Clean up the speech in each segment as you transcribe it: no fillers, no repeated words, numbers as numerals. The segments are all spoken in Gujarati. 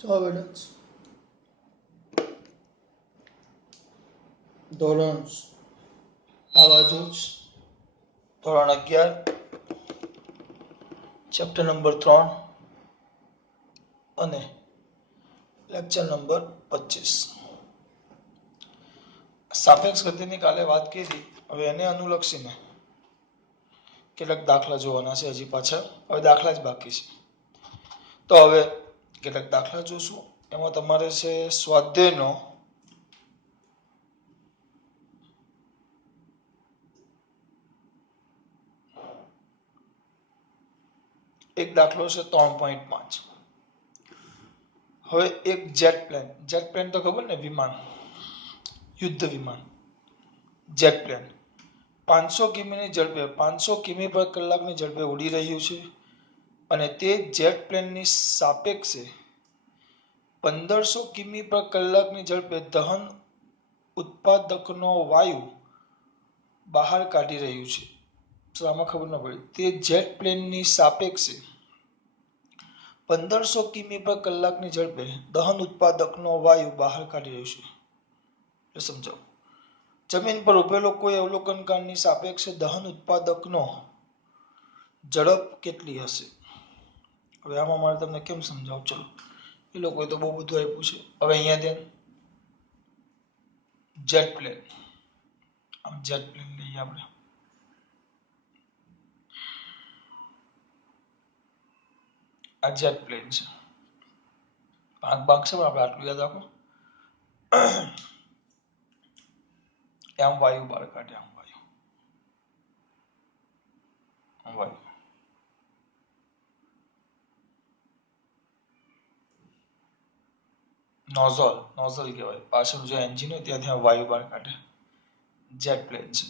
Surveillance. ધોરણ આવાજો ધોરણ 11 ચેપ્ટર નંબર 3 અને લેક્ચર નંબર 25 સાપેક્ષ ગતિની કાલે વાત કરી. હવે એને અનુલક્ષીને કેટલાક દાખલા જોવાના છે. હજી પાછા હવે દાખલા જ બાકી છે. તો હવે કેટલાક દાખલા જોશું. એમાં તમારે છે સ્વાધ્યાયનો એક દાખલો છે 3.5. હવે એક જેટ પ્લેન તો ખબર ને, વિમાન, યુદ્ધ વિમાન, જેટ પ્લેન 500 કિમીની ઝડપે 500 કિમી પર કલાકની ઝડપે ઉડી રહ્યું છે અને તે જેટ પ્લેનની સાપેક્ષે 1500 કિમી પર કલાકની ઝડપે દહન ઉત્પાદકનો વાયુ બહાર કાઢી રહ્યું છે. તો આમાં ખબર ન પડી. તે જેટ પ્લેનની સાપેક્ષે 1500 કિમી પર કલાકની ઝડપે દહન ઉત્પાદકનો વાયુ બહાર કાઢી રહ્યું છે. સમજાવો. જમીન પર ઉભેલો કોઈ અવલોકનકારની સાપેક્ષે દહન ઉત્પાદકનો ઝડપ કેટલી હશે? હવે આમાં મારે તમને કેમ સમજાવું? ચલો, એ લોકોએ તો બહુ બધું આપ્યું છે. હવે અહીંયા ધ્યાન, જેટ પ્લેન, આમ જેટ પ્લેન લઈએ આપણે. આ જેટ પ્લેન છે. ભાગ છે, આપણે આટલું યાદ રાખો. આમ વાયુ બહાર કાઢે, આમ વાયુ નોઝલ કહેવાય. પાછળ જે એન્જિન હોય ત્યાંથી વાયુ બહાર કાઢે. જેટ પ્લેન છે.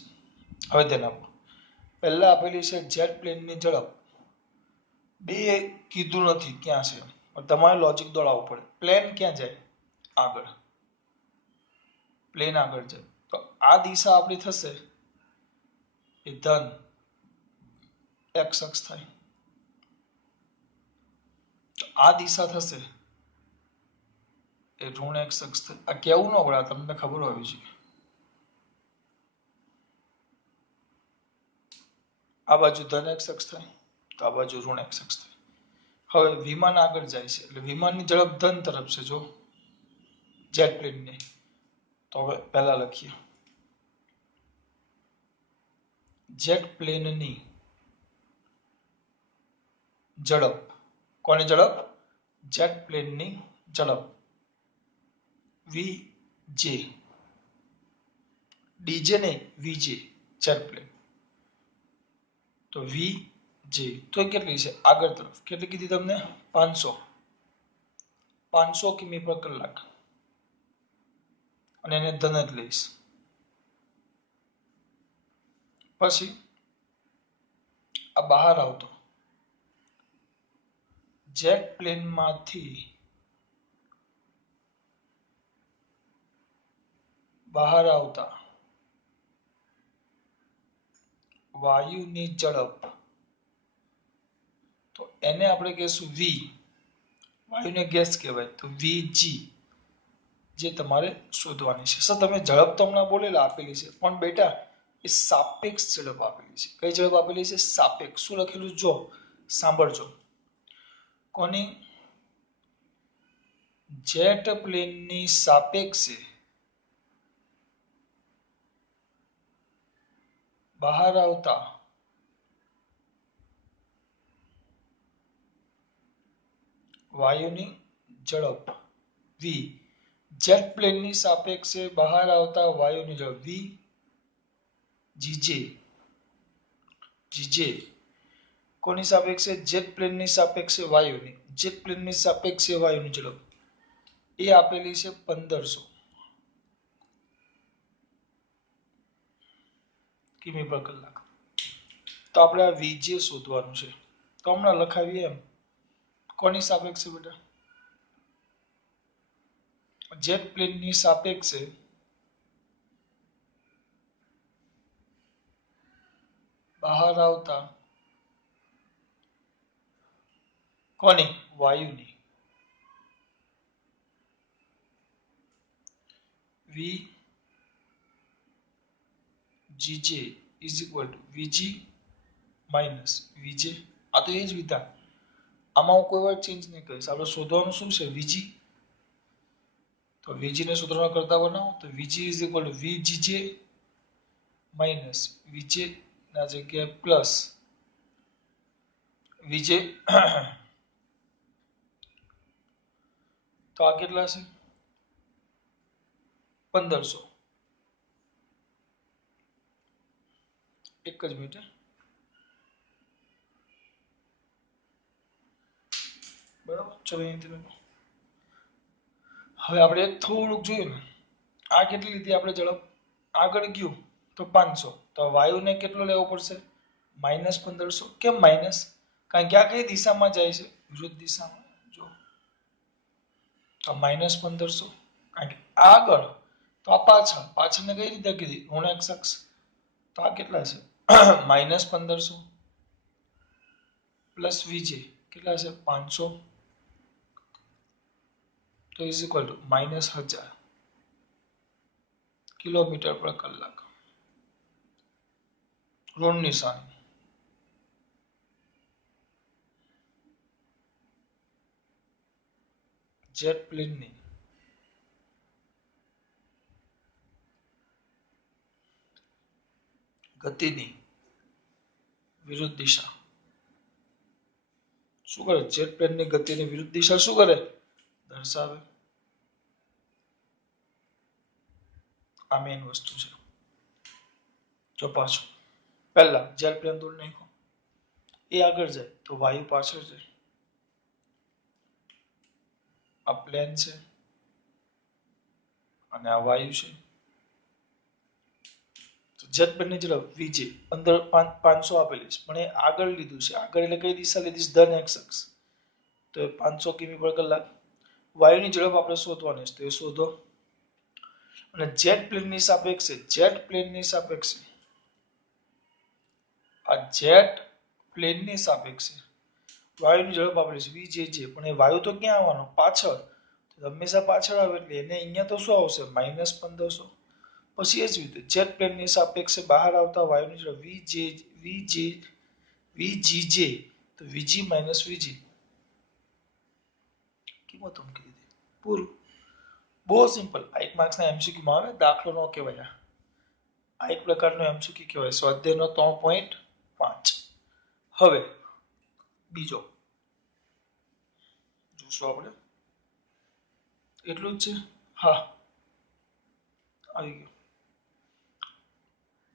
હવે તેને પહેલા આપેલી છે જેટ પ્લેનની ઝડપ. બે કીધું નથી ક્યાં છે, પણ તમારે લોજિક દોડાવવું પડે. પ્લેન ક્યાં જાય? આગળ. પ્લેન આગળ જાય તો આ દિશા આપણી થશે એ ધન એક્સ અક્ષ થાય. તો આ દિશા થશે એ ઋણ એક્સ અક્ષ થાય. આ કેવું ન પડે, તમને ખબર હોવી જોઈએ. આ બાજુ ધન એક્સ અક્ષ થાય તો આ બાજુ ઋણ એક્સ અક્ષ થાય. હવે વિમાન આગળ જાય છે એટલે વિમાનની ઝડપ ધન તરફ છે. જો જેટ પ્લેનની, તો હવે પહેલા લખીએ જેટ પ્લેનની ઝડપ. કોની ઝડપ? જેટ પ્લેનની ઝડપ વી જે. ડીજે નહીં, વીજે. જેટ પ્લેન તો વી જે તો કેટલી છે? આગળ તરફ. કેટલી કીધી તમને? 500 કિમી પર કલાક. અને એને ધન જ લઈશ. પછી આ બહાર આવતો જેટ પ્લેનમાંથી બહાર આવતા વાયુની ઝડપ, તો એને આપણે કહીશું વી. વાયુને ગેસ કહેવાય તો વીજી, જે તમારે શોધવાની છે. સર તમે ઝડપ તો હમણાં બોલેલા આપેલી છે, પણ બેટા એ સાપેક્ષ ઝડપ આપેલી છે. કઈ ઝડપ આપેલી છે? સાપેક્ષ. શું લખેલું જો સાંભળજો. કોની? જેટ પ્લેનની સાપેક્ષે બહાર આવતા વાયુની ઝડપ વી. જેટ પ્લેનની સાપેક્ષે બહાર આવતા વાયુની ઝડપ વી જીજે. જીજે કોની સાપેક્ષે? જેટ પ્લેનની સાપેક્ષે વાયુની. જેટ પ્લેનની સાપેક્ષે વાયુની ઝડપ એ આપેલી છે 1500 કિમી પર કલાક. તો આપણે આ વીજે શોધવાનું છે. તો હમણાં લખાવીએ એમ. કોની સાપેક્ષે બેટા? જેટ પ્લેનની સાપેક્ષે બહાર આવતા કોની? વાયુની. VGJ is equal two VG minus VJ. આ તો એ જ વિધાન, આમાં હું કોઈ વાર ચેન્જ નહીં કરીશ. આપણે શોધવાનું શું છે? VG. તો VG ને સૂત્રમાં કરતા બનાવો તો VG is equal two VGJ minus VJ ના જગ્યાએ પ્લસ VJ. તો આ કેટલા છે? 1500. એક જ મિનિટ. બરાબર, ચલો અહીંથી હવે આપણે થોડુંક જોઈએ ને, આ કેટલી લીધી આપણે ઝડપ? આગળ ગયું તો 500, તો વાયુને કેટલો લેવો પડશે? -1500. કેમ માઇનસ? કારણ કે આ કઈ દિશામાં જાય છે? વિરુદ્ધ દિશામાં. જો તો -1500, કારણ કે આગળ તો આ પાછળને કઈ રીતે કીધી? ઋણ x અક્ષ. તો આ કેટલા છે? -1500 પ્લસ VJ કેટલા છે? 500. તો ઇઝ ઇક્વલ ટુ -1000 કિલોમીટર પર કલાક. ઋણ નિશાની. જેટ પ્લેનની ગતિની વિરુદ્ધ દિશા શું કરે? જેટ પ્લેનની ગતિની વિરુદ્ધ દિશા શું કરે? દર્શાવે. આ મેઇન વસ્તુ છે. જો પાછું પહેલા જેટ પ્લેન દોરી નાખો, એ આગળ જાય તો વાયુ પાછળ જાય. આ પ્લેન છે અને આ વાયુ છે. જેટ પ્લેનની ઝડપ VJ અંદર 500 આપેલી છે, પણ એ આગળ લીધું છે. આગળ એટલે કઈ દિશા લીધી છે? ધન x અક્ષ. તો એ 500 કિમી પર કલાક. વાયુની ઝડપ આપણે શોધવાની છે, તો એ શોધો. અને જેટ પ્લેનની સાપેક્ષે આ જેટ પ્લેનની સાપેક્ષે વાયુની ઝડપ આપેલી છે VJJ, પણ એ વાયુ તો ક્યાં આવવાનો? પાછળ. તો હંમેશા પાછળ આવે એટલે એને અહીંયા તો શું આવશે? -1500. પછી એ જ રીતે જેટ પ્લેનની સાપેક્ષે બહાર આવતા વાયુની ઝડપ VGJ, તો VG માઇનસ VG. કિંમત મૂકી દીધી, પૂરું. બહુ સિમ્પલ. આ એક માર્ક્સના MCQ માં આવે, દાખલો ન કહેવાય. આ એક પ્રકારનો MCQ કહેવાય, સ્વાધ્યાયનો 3.5. હવે બીજો જોશું આપણે. એટલું જ છે. હા, આવી ગયું.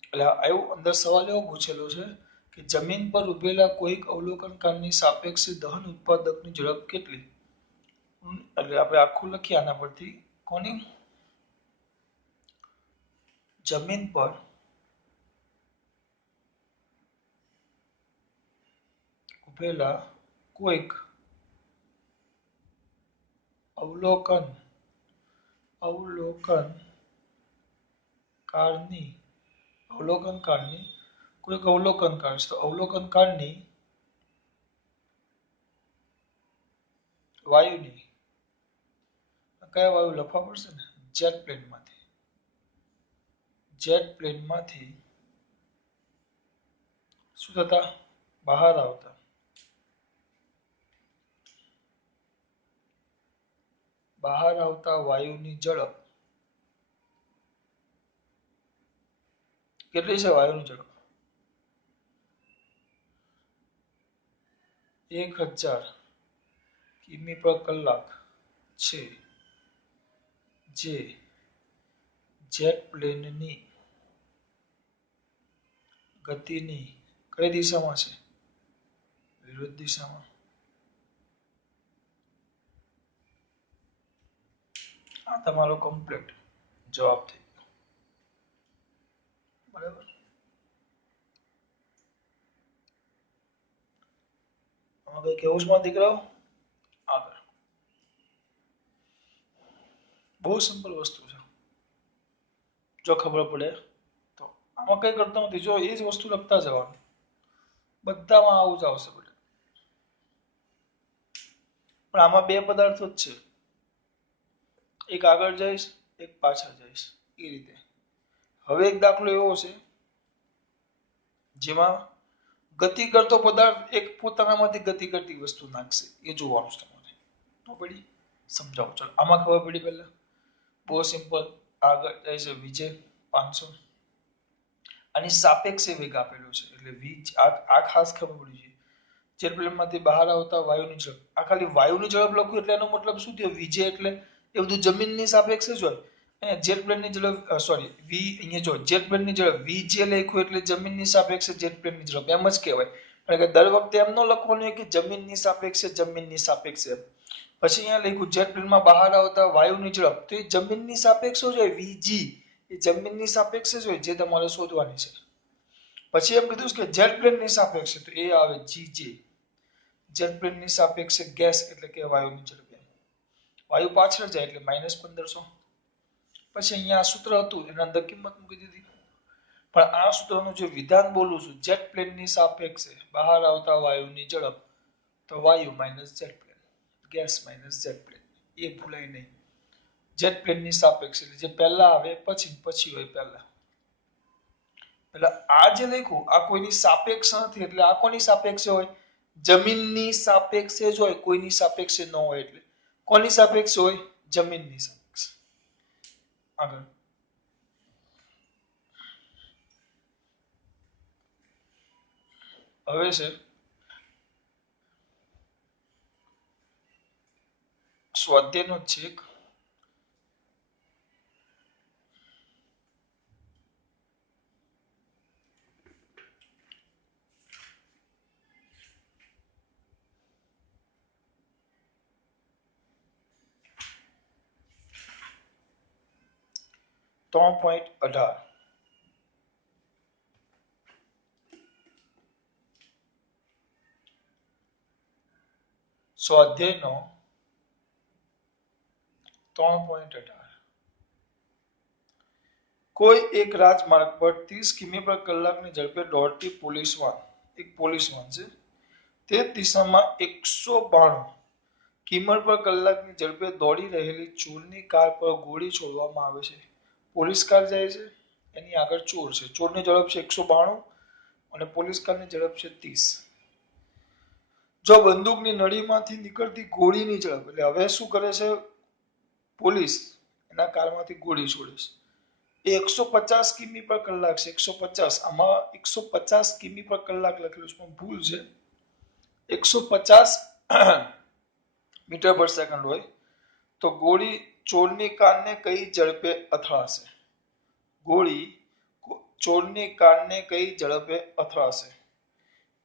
એટલે આવ્યું. અંદર સવાલ એવો પૂછેલો છે કે જમીન પર ઉભેલા કોઈક અવલોકનકારની સાપેક્ષે દહન ઉત્પાદકની ઝડપ કેટલી? એટલે આપણે આખું લખીએ આના પરથી. કોની? જમીન પર ઉભેલા કોઈક અવલોકનકારની કોઈક અવલોકનકાર છે, તો અવલોકનકારની વાયુની, કયા વાયુ લખવા પડશે ને? જેટ પ્લેનમાંથી શું થતા? બહાર આવતા વાયુની ઝડપ કેટલી છે? વાયુની ઝડપ 1000 કિમી પર કલાક છે, જે જેટ પ્લેનની ગતિની કઈ દિશામાં છે? વિરુદ્ધ દિશામાં. આ તમારો કમ્પ્લીટ જવાબ થઈ ગયો. બરાબર. આમાં કઈ કેવું છે દીકરાઓ? આગળ બહુ સિમ્પલ વસ્તુ છે, જો ખબર પડે તો. આમાં કઈ કરતો નથી, જો એ જ વસ્તુ લખતા જવાનું. બધામાં આવું જ આવશે બેટા. પણ આમાં બે પદાર્થો જ છે, એક આગળ જઈશ, એક પાછળ જઈશ એ રીતે. હવે એક દાખલો એવો છે જેમાં ગતિ કરતો પદાર્થ એક પોતાનામાંથી ગતિ કરતી વસ્તુ નાખશે, એ જોવાનું છે તમારે. તો પડી સમજાવું. ચાલો આમાં ખબર પડી પહેલા. બહુ સિમ્પલ. આગળ જાય છે વિજય 500. આની સાપેક્ષે વેગ આપેલો છે એટલે આ ખાસ ખબર પડી છે. જેટ પ્લેનમાંથી બહાર આવતા વાયુની ઝડપ. આ ખાલી વાયુની ઝડપ લખ્યું એટલે એનો મતલબ શું થયો? વિજય એટલે એ બધું જમીનની સાપેક્ષે જ હોય. અહીંયા જેટ પ્લેનની ઝડપ સોરી વી અહીંયા જો જેટ પ્લેનની ઝડપ વી જે લખ્યું એટલે જમીનની સાપેક્ષે જેટ પ્લેનની ઝડપ એમ જ કહેવાય. કારણ કે દર વખતે એમ ન લખવાનું કે જમીનની સાપેક્ષે પછી અહીંયા લખ્યું જેટ પ્લેનમાં બહાર આવતા વાયુની ઝડપ, તો એ જમીનની સાપેક્ષે જ હોય. વીજી એ જમીનની સાપેક્ષે જ હોય, જે તમારે શોધવાની છે. પછી એમ કીધું કે જેટ પ્લેનની સાપેક્ષે, તો એ આવે જીજે. જેટ પ્લેનની સાપેક્ષે ગેસ એટલે કે વાયુની ઝડપ. વાયુ પાછળ જાય એટલે -1500. પછી અહીંયા સૂત્ર હતું એના અંદર કિંમત મૂકી દીધી. પણ આ સૂત્રનું જે વિધાન બોલું છું, જેટ પ્લેનની સાપેક્ષે બહાર આવતા વાયુની ઝડપ, તો વાયુ minus jet plane, gas minus jet plane, એ ભૂલાય નહીં. જેટ પ્લેનની સાપેક્ષે જે પહેલા આવે પછી હોય પહેલા. એટલે આ જે લખ્યું આ કોઈની સાપેક્ષ નથી, એટલે આ કોની સાપેક્ષે હોય? જમીનની સાપેક્ષે જ હોય, કોઈની સાપેક્ષે ન હોય. એટલે કોની સાપેક્ષે હોય? જમીનની સાપેક્ષે. આગળ હવે છે સ્વાધ્યાયનો ચેક. .18 સ્વાધ્યાયનો 3.18 કોઈ એક રાજમાર્ગ પર 30 કિમી પર કલાકની ઝડપે દોડતી પોલીસ વાન, એક પોલીસ વાન છે, તે દિશામાં 192 કિમી પર કલાકની ઝડપે દોડી રહેલી ચોરની કાર પર ગોળી છોડવામાં આવે છે. પોલીસ કાર જાય છે, એની આગળ ચોર છે. ચોરની ઝડપ છે 192 અને પોલીસ કારની ઝડપ છે 30. જો બંદૂકની નળીમાંથી નીકળતી ગોળીની ઝડપ, એટલે હવે શું કરે છે પોલીસ, એના કારમાંથી ગોળી છોડે છે, એ 150 કિમી પર કલાક છે. 150, આમાં 150 કિમી પર કલાક લખેલું છે પણ ભૂલ છે. 150 મીટર પર સેકન્ડ હોય તો ગોળી ચોરની કારને કઈ ઝડપે અથડાશે? ગોળી ચોરની કારને કઈ ઝડપે અથડાશે?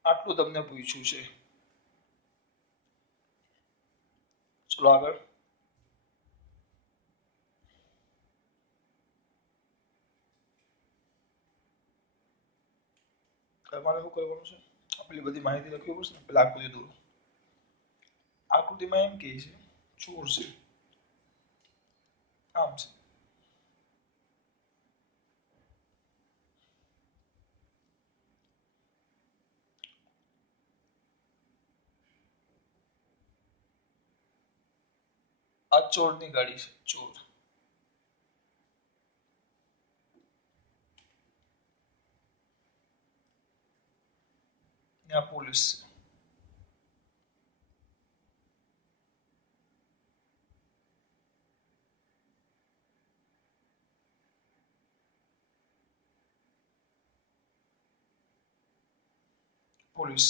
આટલું તમને પૂછ્યું છે. ચલો આગળ. તમારે શું કરવાનું છે? આપેલી બધી માહિતી લખવી પડશે ને. પેલા આકૃતિ દોરો. આકૃતિમાં એમ કહે છે ચોર છે, આમ છે, આ ચોરની ગાડી છે. ચોર ત્યાં પોલીસ છે. પોલીસ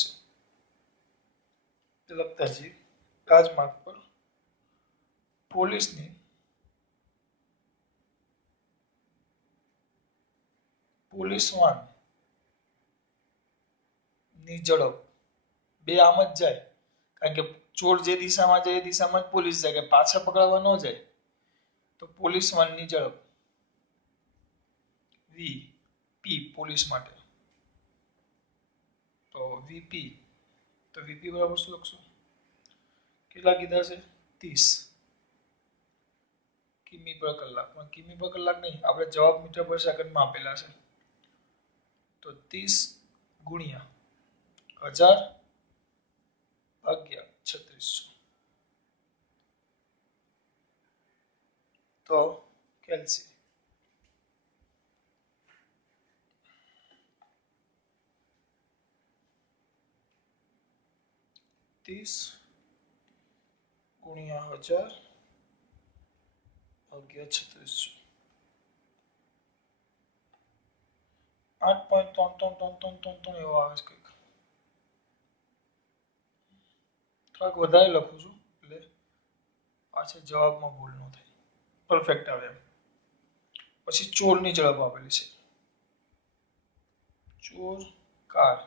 છે. લખતા જઈએ રાજમાર્ગ પર પોલીસ વાન ની ઝડપ બે આમ જ જાય. કારણ કે ચોર જે દિશામાં જાય એ દિશામાં જ પોલીસ જાય, કે પાછા પકડવા ન જાય. તો પોલીસ વાનની ઝડપ વી પી પોલીસ માટે, તો વીપી, તો વીપી બરાબર શું લખશું? કેટલા કીધા છે? 30 કિમી પર કલાક. પણ કિમી પર કલાક નહીં, આપણે જવાબ મીટર પર સેકન્ડમાં આપેલા છે. તો 30 ગુણ્યા 1000 ભાગ્યા 3600, તો કેલ્સી. 30 ગુણ્યા 1000 ભાગ્યા 3600. 8.333333 એવો આવે છે કંઈક. થોડાક વધારે લખું છું એટલે પાછળ જવાબમાં ભૂલ ન થાય, પરફેક્ટ આવે એમ. પછી ચોરની ઝડપ આપેલી છે. ચોર કાર,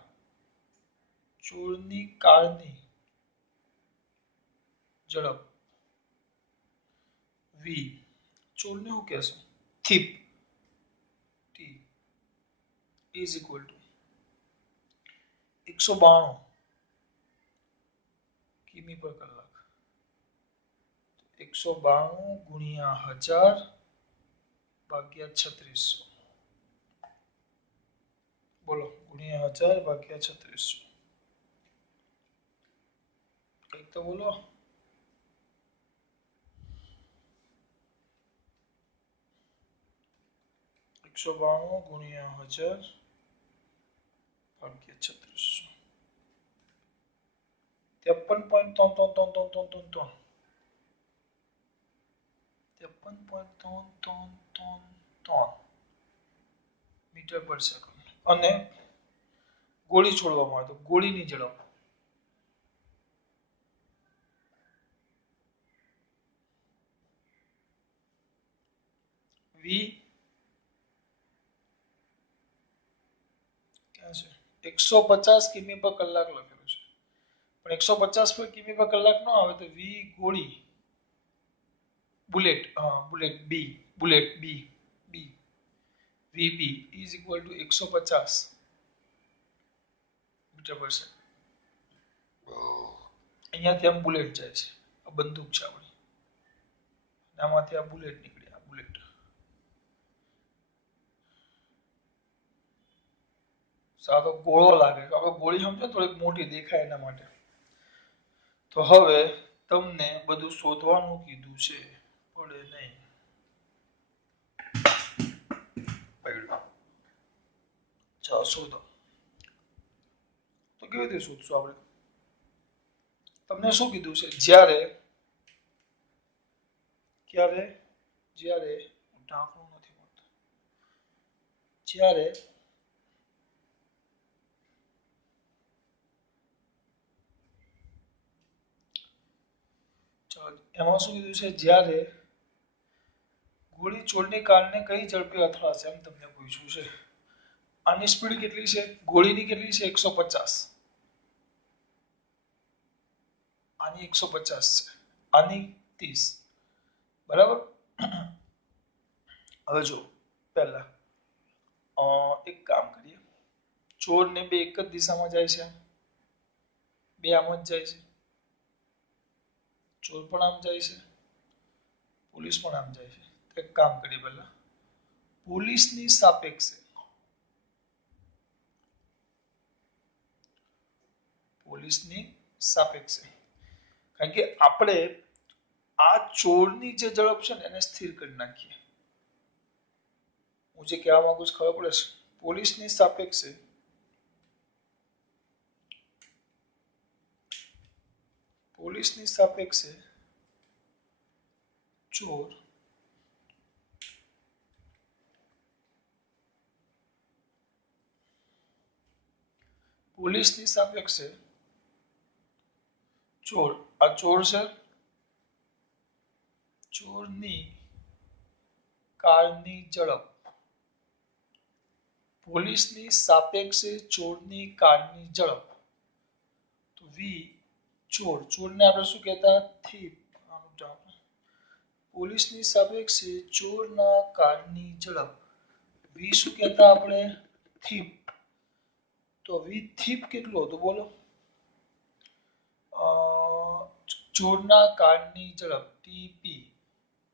ચોરની કારની ઝડપ વી. ચોરને શું કહેશું? Thief, T is equal two 192 કિમી પર કલાક. 192 ગુણ્યા 1000 ભાગ્યા 3600. બોલો, ગુણ્યા 1000 ભાગ્યા 3600. કંઈક તો બોલો. 192 ગુણ્યા 1000 ભાગ્યા 3600. 53.333333. 53.3333 મીટર પર સેકન્ડ. અને ગોળી છોડવામાં આવે તો ગોળીની ઝડપ વી ક્યાં છે? 150 કિમી પર કલાક લખેલું છે, પણ 150 કિમી પર કલાક ન આવે તો વી ગોળી, bullet, bullet b, bullet b, b v b is equal to 150 metre per second. અહીંયાથી આમ બુલેટ જાય છે, આ બંદૂક છે આપણી, આમાંથી આ બુલેટ નીકળે, આ બુલેટ. સાદો ગોળો લાગે, આપણે ગોળી સમજો થોડીક મોટી દેખાય એના માટે. તો હવે તમને બધું શોધવાનું કીધું છે, પડે નહીં. ચાલો શોધો. તો કેવી રીતે શોધશું આપણે? તમને શું કીધું છે? જ્યારે ઢાંકણું નથી મળતું, જ્યારે એમાં શું કીધું છે? જ્યારે ગોળી ચોરની કારને કઈ ઝડપે અથડાશે એમ તમને પૂછ્યું છે. આની સ્પીડ કેટલી છે? ગોળીની કેટલી છે? 150. આની 150 છે, આની 30. બરાબર. હવે જો પહેલા એક કામ કરીએ. ચોર ને બે એક જ દિશામાં જાય છે, બે આમ જ જાય છે. ચોર પણ આમ જાય છે, પોલીસ પણ આમ જાય છે. તો એક કામ કરીએ, પહેલા પોલીસની સાપેક્ષે કારણ કે આપણે આ ચોરની જે ઝડપ છે ને એને સ્થિર કરી નાખીએ. હું જે કહેવા માંગુ છું ખબર પડે છે? પોલીસની સાપેક્ષે ચોર પોલીસની સાપેક્ષે ચોર, આ ચોર છે, ચોરની કારની ઝડપ, પોલીસની સાપેક્ષે ચોરની કારની ઝડપ. તો વી ચોરને આપણે શું કહેતા? થીપ. પોલીસની સાપેક્ષે ચોરના કારની ઝડપ, વી શું કહેતા આપણે? થીપ. તો વી થીપ કેટલો હતો બોલો? ચોરના કારની ઝડપ ટીપી,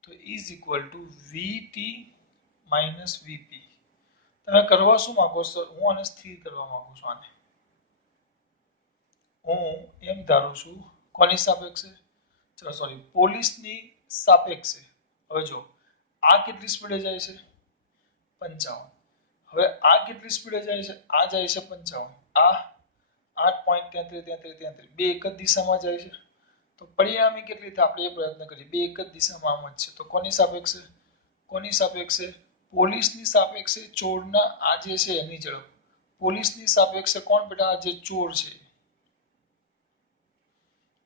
તો is equal to VT minus VP. તમે કરવા શું માંગો છો? હું આને સ્થિર કરવા માંગુ છું. આને હું એમ ધારું છું, કોની સાપેક્ષે? ચલો સોરી, પોલીસની સાપેક્ષે. હવે જો આ કેટલી સ્પીડે જાય છે 55. હવે આ કેટલી સ્પીડે જાય છે આ જાય છે 55. આ 8.33 બે એક જ દિશામાં જાય છે તો પરિણામી કેટલી થાય આપણે એ પ્રયત્ન કરીએ બે એક જ દિશામાં આમ જ છે તો કોની સાપેક્ષે પોલીસની સાપેક્ષે ચોરના આ જે છે એની ઝડપ પોલીસની સાપેક્ષે કોણ બેટા આ જે ચોર છે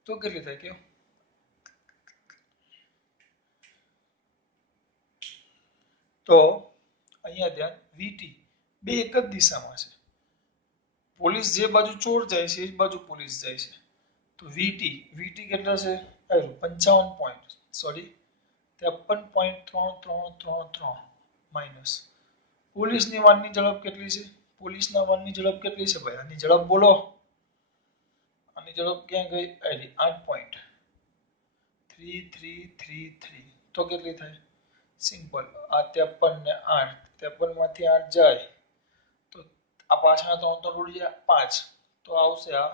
તો કેટલી થાય કેવું તો અહીંયા ધ્યાન વીટી બે એક જ દિશામાં છે પોલીસ જે બાજુ ચોર જાય છે એ જ બાજુ પોલીસ જાય છે તો વીટી કેટલા છે 55 પોઈન્ટ સોરી 53.3333 માઈનસ પોલીસની વાનની ઝડપ કેટલી છે પોલીસના વાનની ઝડપ કેટલી છે ભાઈ આની ઝડપ બોલો આની ઝડપ ક્યાં ગઈ આઈ 8.3333 તો કેટલી થાય સિમ્પલ આ 53 ને 8 53 માંથી 8 જાય તો આ પાછળના ત્રણ તો ઉડી જાય 5 તો આવશે આ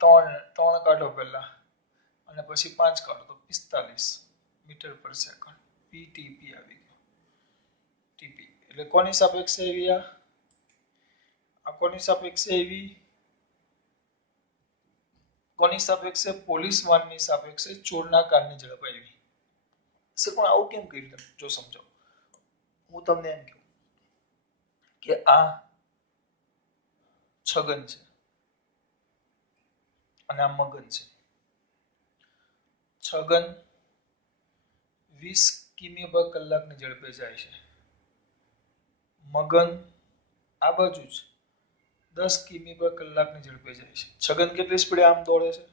ત્રણ કાઢો પહેલા અને પછી 5 કાઢો તો 45 મીટર પર સેકન્ડ પીટીપી આવી ગયો ટીપી એટલે કોની સાપેક્ષે આવી આ કોની સાપેક્ષે આવી કોની સાપેક્ષે પોલીસ વાનની સાપેક્ષે ચોરના કારની ઝડપ આવી સર પણ આવું કેમ કર્યું તમે જો સમજો હું તમને એમ કહું કે આ છગન છે અને આ મગન છે છગન 20 કિમી પર કલાકની ઝડપે જાય છે મગન આ બાજુ જ 10 કિમી પર કલાકની ઝડપે જાય છે છગન કેટલી સ્પીડે આમ દોડે છે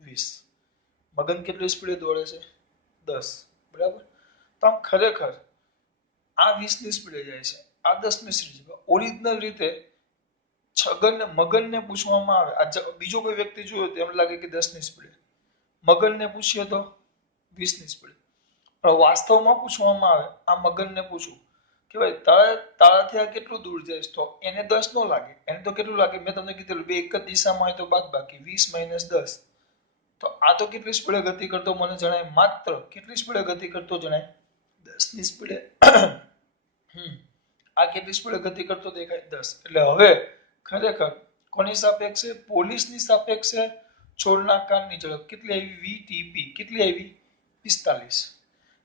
20 મગન કેટલી સ્પીડે દોડે છે 10 બરાબર તો આમ ખરેખર આ 20 ની સ્પીડે જાય છે આ 10 ની સ્પીડે ઓરિજિનલ રીતે છગન મગનને પૂછવામાં આવે આ બીજો કોઈ વ્યક્તિ જોયો તો એમ લાગે કે 10 ની સ્પીડે મગનને પૂછીએ તો 20 ની સ્પીડે પણ વાસ્તવમાં પૂછવામાં આવે આ મગનને પૂછું કે ભાઈ તારાથી આ કેટલું દૂર જાય તો એને 10 નો લાગે એને તો કેટલું લાગે મેં તમને કીધું બે એક જ દિશામાં હોય તો બાદ બાકી 20 - 10 તો આ તો કેટલી સ્પીડે ગતિ કરતો મને જણાય માત્ર કેટલી સ્પીડે ગતિ કરતો જણાય 10 ની સ્પીડે આ કેટલી સ્પીડે ગતિ કરતો દેખાય 10 એટલે હવે ખરેખર કોની સાપેક્ષે પોલીસની સાપેક્ષે ચોરના કારની ઝડપ કેટલી આવી વીટીપી કેટલી આવી 45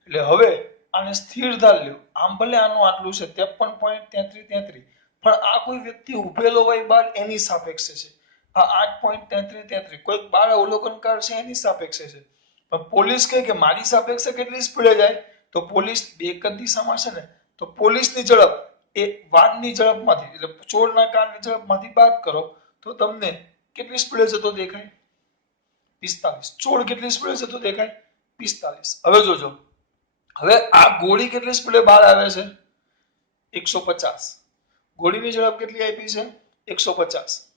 એટલે હવે આને સ્થિર ધાર લ્યો આમ ભલે આનું આટલું છે 53.3333 પણ આ કોઈ વ્યક્તિ ઉભેલો હોય બહાર એની સાપેક્ષે છે આ 8.3333 કોઈ બાર અવલોકનકાર છે એની સાપેક્ષે છે પણ પોલીસ કહે કે મારી સાપેક્ષે કેટલી સ્પીડે જાય તો પોલીસ બે એક જ દિશામાં છે ને તો પોલીસની ઝડપ એ વાનની ઝડપમાંથી એટલે ચોરના કારની ઝડપમાંથી બાદ કરો તો તમને કેટલી સ્પીડે જતો દેખાય 45 ચોર કેટલી સ્પીડે જતો દેખાય 45 હવે જોજો હવે આ ગોળી કેટલી સ્પીડે બહાર આવે છે 150 ગોળીની ઝડપ કેટલી આપી છે 150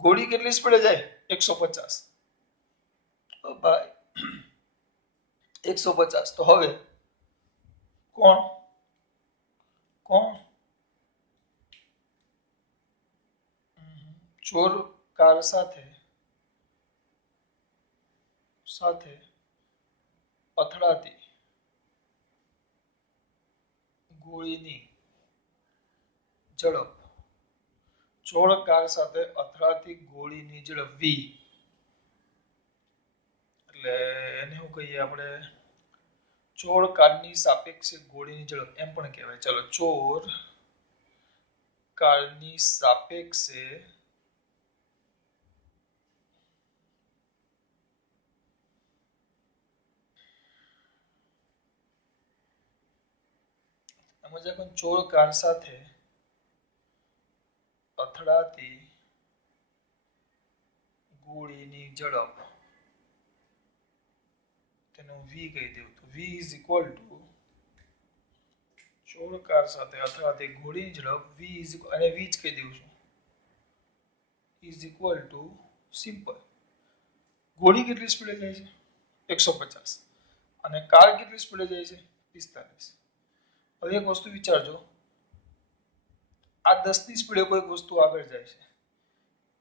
ગોળી કેટલી સ્પીડે જાય 150 ઓ ભાઈ 150 તો હવે કોણ ચોર કાર સાથે અથડાતી ગોળીની ઝડપ ચોર કાર સાથે અથડાતી ગોળીની ઝડપ v એટલે એને શું કહીએ આપણે ચોર કારની સાપેક્ષે ગોળીની ઝડપ એમ પણ કહેવાય ચલો ચોર કારની સાપેક્ષે ચોર કાર સાથે અથડાતી ગોળીની ઝડપ તેનું v કહી દઉં તો v is equal to ચોર કાર સાથે અથડાતી ગોળીની ઝડપ v is અને v જ કહી દઉં છું is equal to સિમ્પલ ગોળી કેટલી સ્પીડે જાય છે 150 અને કાર કેટલી સ્પીડે જાય છે 45 હવે એક વસ્તુ વિચારજો આ 10 ની સ્પીડે કોઈ વસ્તુ આગળ જાય છે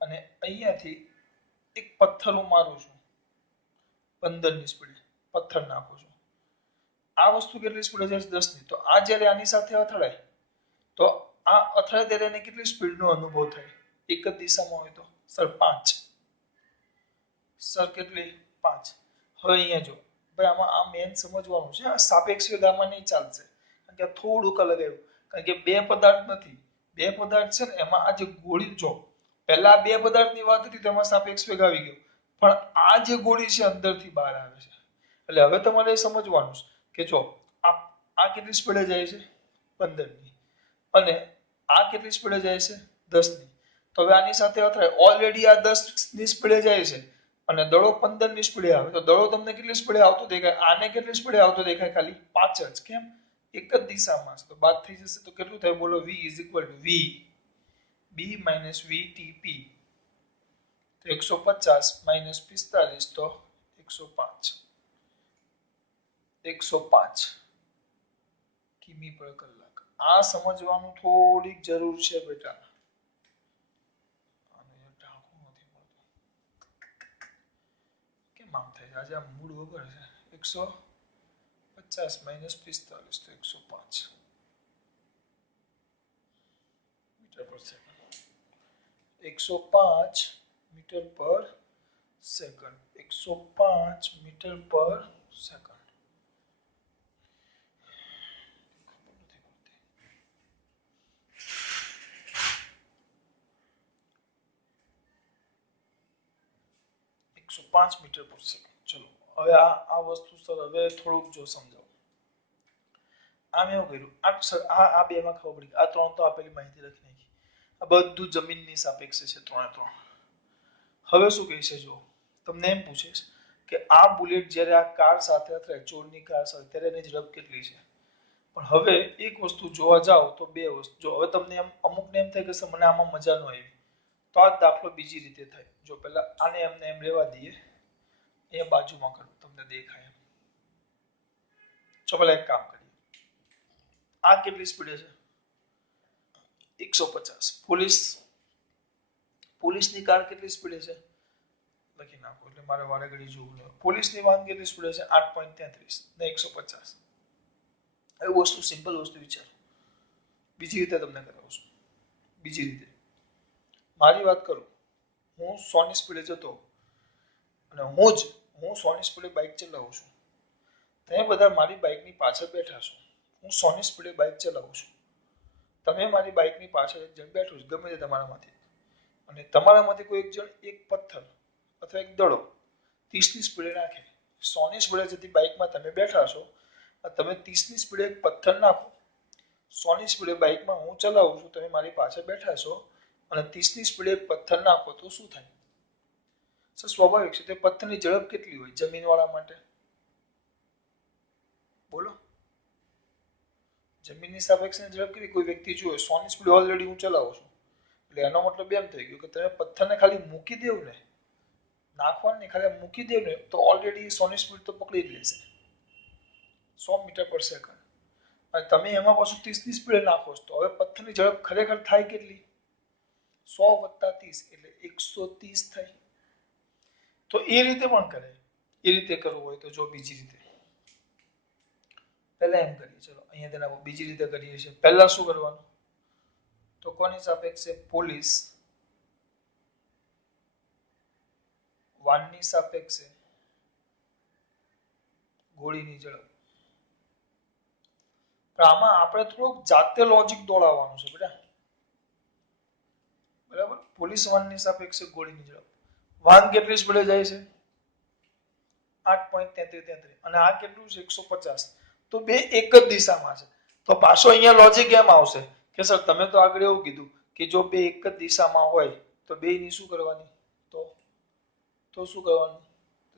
અને અહીંયાથી એક પથ્થર હું મારું છું 15 ની સ્પીડે પથ્થર નાખું છું. આ વસ્તુ કેટલી સ્પીડે જાય છે 10 ની. તો આ જ્યારે આની સાથે અથડાય તો આ અથડાય ત્યારે એને કેટલી સ્પીડનો અનુભવ થાય એક જ દિશામાં હોય તો સર 5. સર કેટલી 5. હવે અહીંયા જો ભાઈ આમાં આ મેન સમજવાનું છે. આ સાપેક્ષ વેગ આમાં નહીં ચાલશે કારણ કે થોડુંક અલગ આવ્યું કારણ કે બે પદાર્થ નથી. બે પદાર્થ છે ને એમાં આ જે ગોળી જો પહેલા બે પદાર્થની વાત હતી તેમાં સાપેક્ષ વેગ આવી ગયો પણ આ જે ગોળી છે અંદરથી બહાર આવે છે એટલે હવે તમારે સમજવાનું છે કે જો આ કેટલી સ્પીડે જાય છે 15 ની અને આ કેટલી સ્પીડે જાય છે 10 ની. તો હવે આની સાથે અથડાય ઓલરેડી આ 10 ની સ્પીડે જાય છે અને દડો 15 ની સ્પીડે આવે તો દડો તમને કેટલી સ્પીડે આવતો દેખાય આને કેટલી સ્પીડે આવતો દેખાય ખાલી 5 જ. કેમ એક જ દિશામાં છે તો બાદ થઈ જશે તો કેટલું થાય બોલો v v b v tp તો 150 - 45 તો 105 કિમી પર કલાક. આ સમજવાનું થોડીક જરૂર છે બેટા. કેમ આમ થાય આજે આ મૂડ વગર છે 150 - 45 તો 105 metre per second. 105 metre per second. 105 metre per second. 105 metre per second. ચલો હવે આ વસ્તુ સર હવે થોડુંક જો સમજાવો. આમ એવું કર્યું આ બે માં ખબર પડી આ ત્રણ તો આપેલી માહિતી લખી નાખી. આ બધું જમીનની સાપેક્ષે છે ત્રણે ત્રણ. હવે શું કહે છે જો તમને એમ પૂછે કે આ બુલેટ જ્યારે આ કાર સાથે અથડાય ચોરની કાર સાથે ત્યારે એની ઝડપ કેટલી છે. પણ હવે એક વસ્તુ જોવા જાવ તો બે વસ્તુ જો હવે તમને એમ અમુકને એમ થાય કે મને આમાં મજા ન આવી તો આ દાખલો બીજી રીતે થાય. જો પહેલા આને એમને એમ રહેવા દઈએ એ બાજુમાં કરું તમને દેખાય એમ. ચલો પહેલા એક કામ કરીએ. આ કેટલી સ્પીડે છે 150. પોલીસની કાર કેટલી સ્પીડે છે લખી નાખો એટલે મારે વારે ઘડી જોવું નહીં. પોલીસની વાહન કેટલી સ્પીડે છે 8.33 ને 150. એ વસ્તુ સિમ્પલ વસ્તુ વિચાર. બીજી રીતે તમને કરાવું છું. બીજી રીતે મારી વાત કરું હું 100 ની સ્પીડે જતો અને હું 100 ની સ્પીડે બાઇક ચલાવું છું. તમે બધા મારી બાઇકની પાછળ બેઠા છો. હું 100 ની સ્પીડે બાઇક ચલાવું છું. તમે મારી બાઇકની પાછળ એક જણ બેઠું છે ગમે તે તમારામાંથી અને તમારામાંથી કોઈ એક જણ એક પથ્થર અથવા એક દડો 30 ની સ્પીડે નાખે. 100 ની સ્પીડે જતી બાઇકમાં તમે બેઠા છો તમે 30 ની સ્પીડે એક પથ્થર નાખો. 100 ની સ્પીડે બાઇકમાં હું ચલાવું છું તમે મારી પાછળ બેઠા છો અને 30 ની સ્પીડે એક પથ્થર નાખો તો શું થાય? સ્વાભાવિક છે તે પથ્થરની ઝડપ કેટલી હોય જમીનવાળા માટે બોલો. જમીનની સાપેક્ષે ઝડપ કેટલી કોઈ વ્યક્તિ જુએ 100 ની સ્પીડે ઓલરેડી હું ચલાવું છું એટલે એનો મતલબ એમ થઈ ગયો કે તમે પથ્થરને ખાલી મૂકી દેવ ને નાખવાની ખાલી મૂકી દેવ ને તો ઓલરેડી 100 ની સ્પીડ તો પકડી જ લેશે 100 મીટર પર સેકન્ડ. અને તમે એમાં પાછું 30 ની સ્પીડે નાખો તો હવે પથ્થરની ઝડપ ખરેખર થાય કેટલી 100 + 30 એટલે 130 થાય. તો એ રીતે પણ કરે. એ રીતે કરવું હોય તો જો બીજી રીતે પહેલા એમ કરીએ. ચલો અહીંયા તેના બીજી રીતે કરીએ છીએ. પહેલા શું કરવાનું તો કોની સાપેક્ષે પોલીસ વાનની સાપેક્ષે ગોળીની ઝડપ. પણ આમાં આપણે થોડુંક જાતે લોજિક દોડાવવાનું છે બેટા. બરાબર પોલીસ વાનની સાપેક્ષે ગોળીની ઝડપ. વાન કેટલી સ્પીડે જાય છે 8.33 અને આ કેટલું છે 150. તો બે એક જ દિશામાં છે તો પાછો અહીંયા લોજિક એમ આવશે કે સર તમે તો આગળ એવું કીધું કે જો બે એક જ દિશામાં હોય તો બેની શું કરવાની તો શું કરવાનું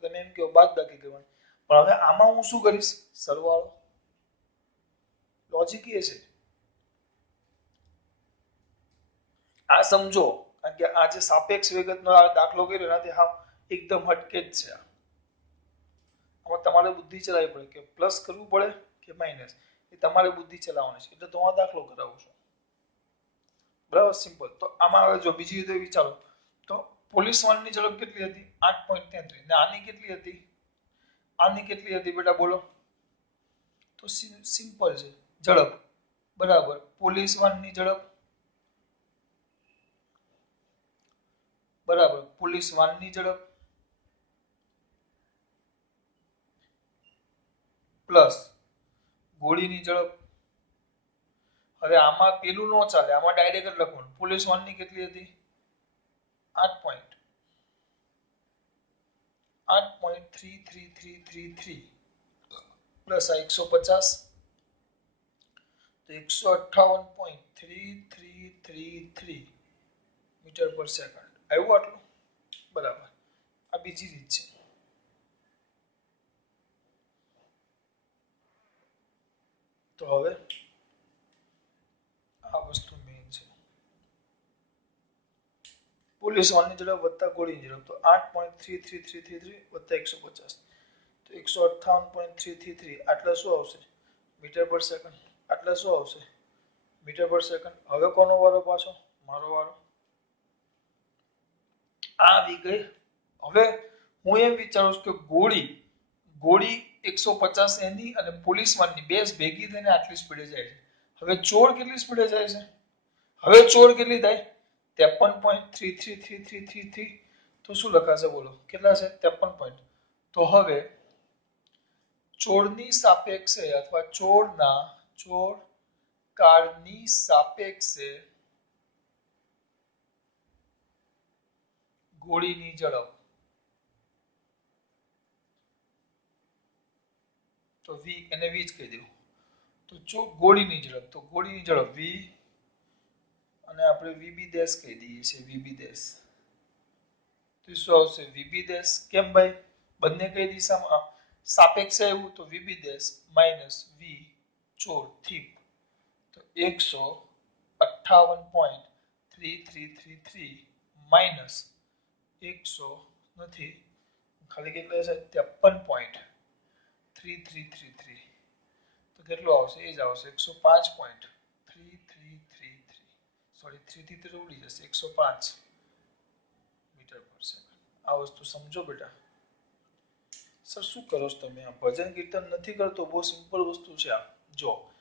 તમે એમ કહો બાદબાકી કરવાની. પણ હવે આમાં હું શું કરીશ સરવાળો. લોજિક એ છે આ સમજો કારણ કે આ જે સાપેક્ષ વેગતનો આ દાખલો કર્યો એનાથી હા એકદમ હટકે જ છે. આમાં તમારે બુદ્ધિ ચલાવવી પડે કે પ્લસ કરવું પડે કે માઇનસ એ તમારે બુદ્ધિ ચલાવવાની છે એટલે તો હું આ દાખલો કરાવું છું. બરાબર સિમ્પલ. તો આમાં હવે જો બીજી રીતે વિચારો તો પોલીસ વાનની ઝડપ કેટલી હતી 8.33 ને આની કેટલી હતી બેટા બોલો તો સિમ્પલ છે ઝડપ બરાબર પોલીસ વાનની ઝડપ બરાબર પોલીસ વાનની ઝડપ પ્લસ ગોળીની ઝડપ હવે આમાં પેલું નો ચાલે આમાં ડાયરેક્ટ જ લખવાનું પોલીસ વાનની કેટલી હતી 8.3333 પ્લસ આ 150 તો 158.3333 મીટર પર સેકન્ડ આવ્યું આટલું બરાબર આ બીજી રીત છે તો હવે આ વસ્તુ મેઇન છે પોલીસ વાનની ઝડપ વત્તા ગોળીની ઝડપ તો 8.3333 વત્તા 150 તો 158.333 આટલા શું આવશે મીટર પર સેકન્ડ આટલા શું આવશે મીટર પર સેકન્ડ હવે કોનો વારો પાછો મારો વારો આ આવી ગઈ હવે હું એમ વિચારું છું કે ગોળી 150 એની અને પોલીસ વાનની બે ભેગી થઈને આટલી સ્પીડે જાય છે હવે ચોર કેટલી સ્પીડે જાય છે હવે ચોર કેટલી થાય 53.3333 તો શું લખાશે બોલો કેટલા છે 53 પોઈન્ટ તો હવે ચોરની સાપેક્ષે અથવા ચોર કારની સાપેક્ષે ગોળીની ઝડપ તો વી એને વી જ કહી દેવું તો ગોળીની ઝડપ તો ગોળીની ઝડપ વી અને આપણે વીબી ડેશ કહી દઈએ છીએ વીબી ડેશ તો શું આવશે વીબી ડેશ કેમ ભાઈ બંને કઈ દિશામાં સાપેક્ષે આવ્યું તો વીબી ડેશ માઇનસ વી ચોર થીપ તો 158.3333 માઇનસ 100 નથી ખાલી કેટલા છે 53.3333 તો કેટલો આવશે એ જ આવશે 105.3333 સોરી 3 થી 3 ઉડી જશે 105 મીટર પર સેકન્ડ આ વસ્તુ સમજો બેટા સર શું કરો છો તમે આ ભજન કીર્તન નથી કરતો બહુ સિમ્પલ વસ્તુ છે આ જો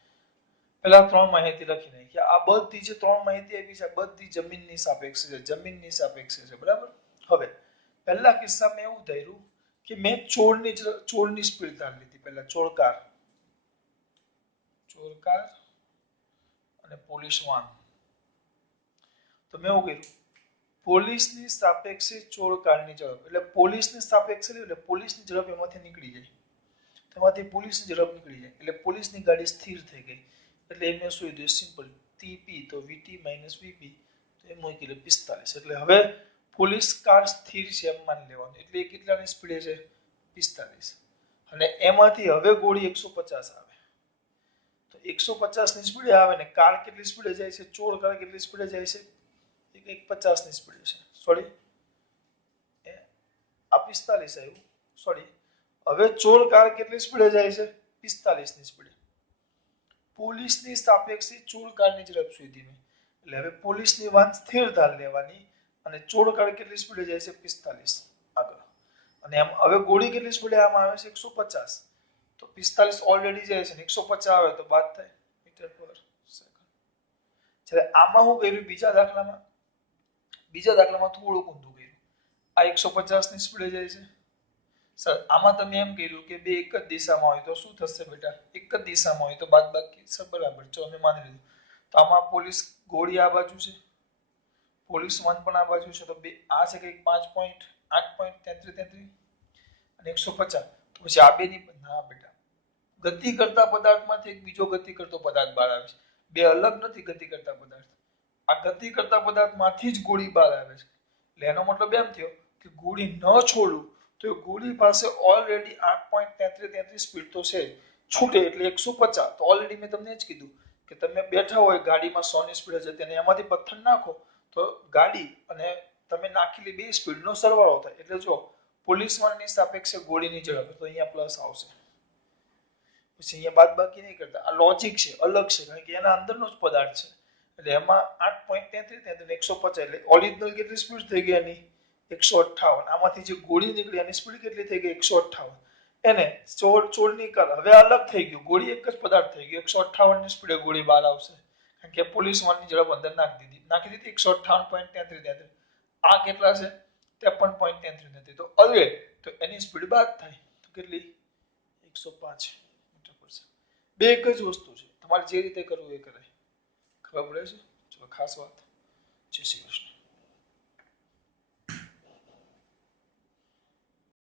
પહેલા ત્રણ માહિતી લખી નાખી આ બધી જે ત્રણ માહિતી આપી છે બધી જમીનની સાપેક્ષે છે બરાબર હવે પહેલા કિસ્સામાં એવું થયું કે મેં ચોરની સ્પીડ ધાર લીધી પહેલા ચોરકાર અને પોલીસ વાન તો મેં એવું કર્યું પોલીસની સાપેક્ષે ચોરકારની ઝડપ એટલે પોલીસની સાપેક્ષે એટલે પોલીસની ઝડપ એમાંથી નીકળી જાય તેમાંથી પોલીસની ઝડપ નીકળી જાય એટલે પોલીસની ગાડી સ્થિર થઈ ગઈ એટલે એમ શું કીધું સિમ્પલ ટીપી તો વીટી માઇનસ વીપી તો એમ મૂકી એટલે 45 એટલે હવે પોલીસ કાર સ્થિર છે એમ માની લેવાનું એટલે એ કેટલાની સ્પીડે છે 45 અને એમાંથી હવે ગોળી 150 આવે તો 150 ની સ્પીડે આવે ને કાર કેટલી સ્પીડે જાય છે ચોર કાર કેટલી સ્પીડે જાય છે 150 ની સ્પીડે છે સોરી આ 45 આવ્યું સોરી હવે ચોર કાર કેટલી સ્પીડે જાય છે 45 ની સ્પીડે પોલીસની સાપેક્ષે ચોર કારની ઝડપ શોધી મેં એટલે હવે પોલીસની વાન સ્થિર ધાર લેવાની અને ચોર કાર કેટલી સ્પીડે જાય છે 45 આગળ અને એમ હવે ગોળી કેટલી સ્પીડે આમાં આવે છે 150 તો 45 ઓલરેડી જાય છે 150 આવે તો બાદ થાય મીટર પર સેકન્ડ જ્યારે આમાં હું કર્યું બીજા દાખલામાં થોડું ઊંધું કર્યું આ 150 ની સ્પીડે જાય છે સર આમાં તમે એમ કર્યું કે બે એક જ દિશામાં હોય તો શું થશે બેટા એક જ દિશામાં હોય તો બાદબાકી સર બરાબર ચલો મેં માની લીધું તો આમાં પોલીસ ગોળી આ બાજુ છે પોલીસ વાન પણ આ બાજુ છે તો બે આ છે કે 5.8.33 અને 150 તો પછી આ બેની ના બેટા ગતિ કરતા પદાર્થમાંથી એક બીજો ગતિ કરતો પદાર્થ બહાર આવે છે બે અલગ નથી ગતિ કરતા પદાર્થ આ ગતિ કરતા પદાર્થમાંથી જ ગોળી બહાર આવે છે એટલે એનો મતલબ એમ થયો કે ગોળી ન છોડું તો ગોળી પાસે ઓલરેડી 8.33 સ્પીડ તો છે છૂટે એટલે 150 તો ઓલરેડી મેં તમને જ કીધું કે તમે બેઠા હોય ગાડીમાં 100 ની સ્પીડે જતી અને એમાંથી પથ્થર નાખો તો ગાડી અને તમે નાખેલી બે સ્પીડનો સરવાળો થાય એટલે જો પોલીસ વાનની સાપેક્ષે ગોળીની ઝડપ તો અહીંયા પ્લસ આવશે પછી અહીંયા બાદબાકી નહીં કરતા આ લોજિક છે અલગ છે કારણ કે એના અંદરનો જ પદાર્થ છે એટલે એમાં 8.33 150 એટલે ઓરિજિનલ કેટલી સ્પીડ થઈ ગઈ એની 158. આમાંથી જે ગોળી નીકળી એની સ્પીડ કેટલી થઈ ગઈ 158. એને ચોરની કર હવે અલગ થઈ ગયું, ગોળી એક જ પદાર્થ થઈ ગયો, 158 ની સ્પીડે ગોળી બહાર આવશે કારણ કે પોલીસ વાળની ઝડપ અંદર નાખી દીધી 158.33. આ કેટલા છે 53.33. તો હવે તો એની સ્પીડ બાદ થાય તો કેટલી 105 મીટર પર સેકન્ડ. બે એક જ વસ્તુ છે, તમારે જે રીતે કરવું એ કરાય. ખબર પડે છે? ચલો ખાસ વાત. જય શ્રી કૃષ્ણ.